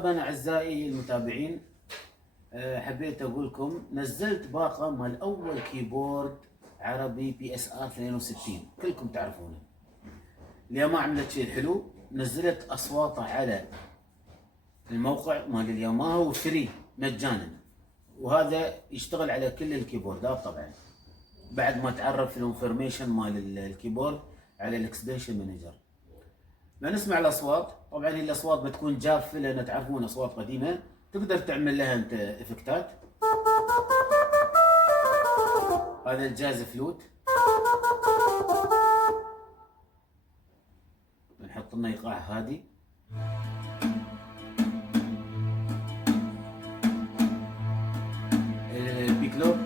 طبعا اعزائي المتابعين، حبيت اقول لكم نزلت باقه مال اول كيبورد عربي PSR 62 كلكم تعرفونه. اليوم عملت شيء حلو، نزلت اصواته على الموقع مال الياماها وفري مجانا، وهذا يشتغل على كل الكيبوردات طبعا بعد ما تعرف الانفورميشن مال الكيبورد على الاكسبنشن مانجر. نسمع الاصوات. طبعا هي الاصوات بتكون جافه لان تعرفون اصوات قديمه، تقدر تعمل لها انت افكتات. هذا الجاز فلوت، نحط لنا ايقاع هادي. البيكلو،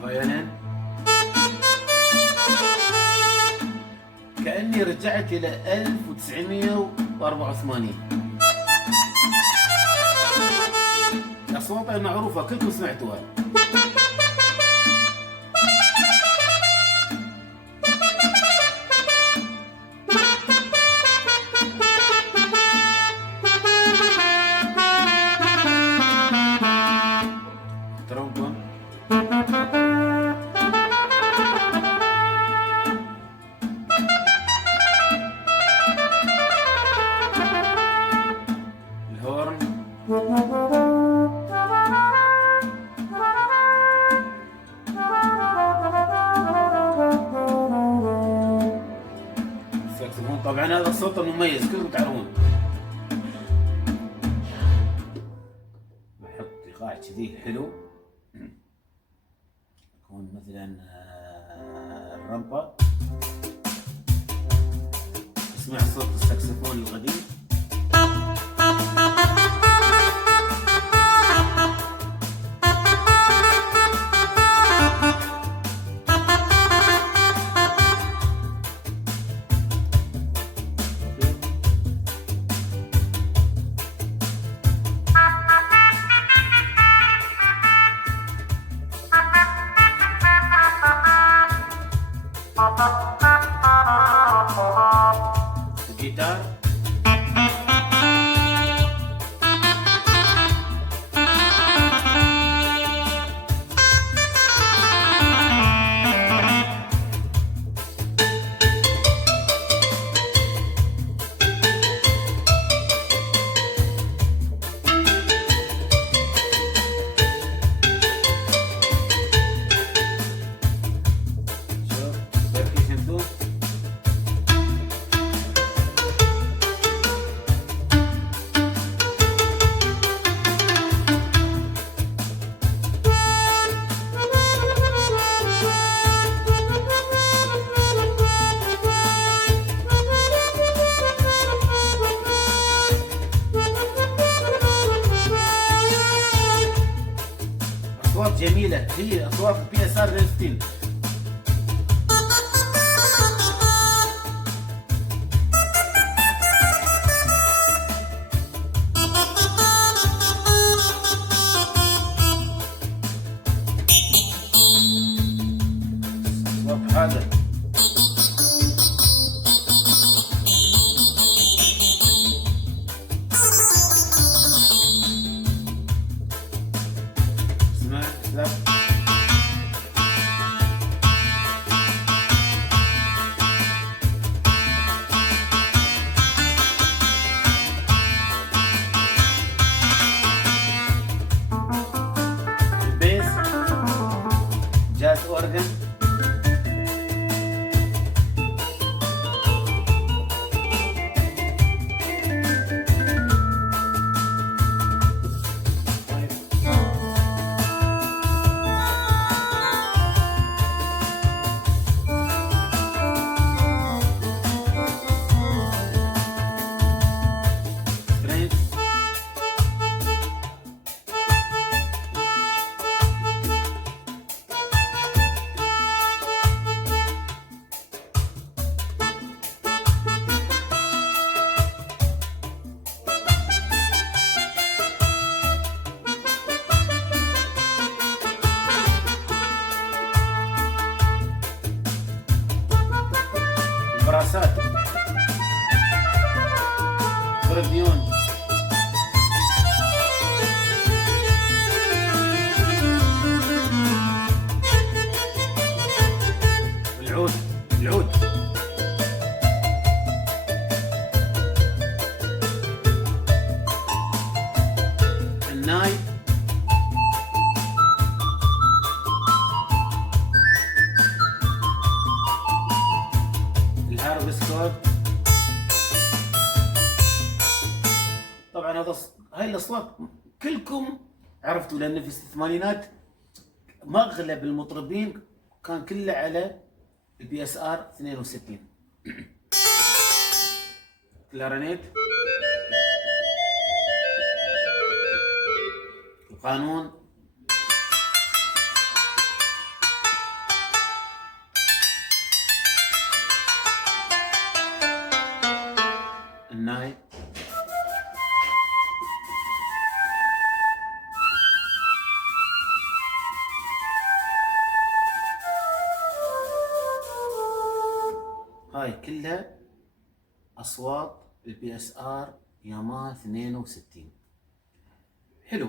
فيولين. كأني رجعت إلى 1984. الأصوات المعروفة كلكم سمعتوها. ترومبون، الهورن، الساكسفون. طبعا هذا الصوت المميز كلكم تعرفون. بحط ايقاع كذي حلو، يكون مثلا الرمبة. اسمع صوت الساكسفون القديم. الجيتار، شوف بيركشن تو. أصوات جميلة، هي أصوات PSR 60. أصوات حادة. اسمع اسلام. البيس، جاز اورجن. براسات، اكورديون، العود، العود، الناي، الهاربسكوت. طبعا هاي الاصوات كلكم عرفتوا، لان في الثمانينات مغلب المطربين كان كله على البي اس ار 62. كلارينيت، القانون، الناي، هاي كلها اصوات البي اس ار ياما 62. حلو،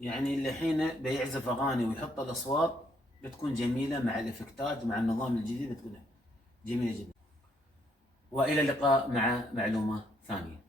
يعني اللي الحين بيعزف اغاني ويحط الاصوات بتكون جميله مع الافكتات مع النظام الجديد، بتكون جميله جدا. والى اللقاء مع معلومه ثانيه.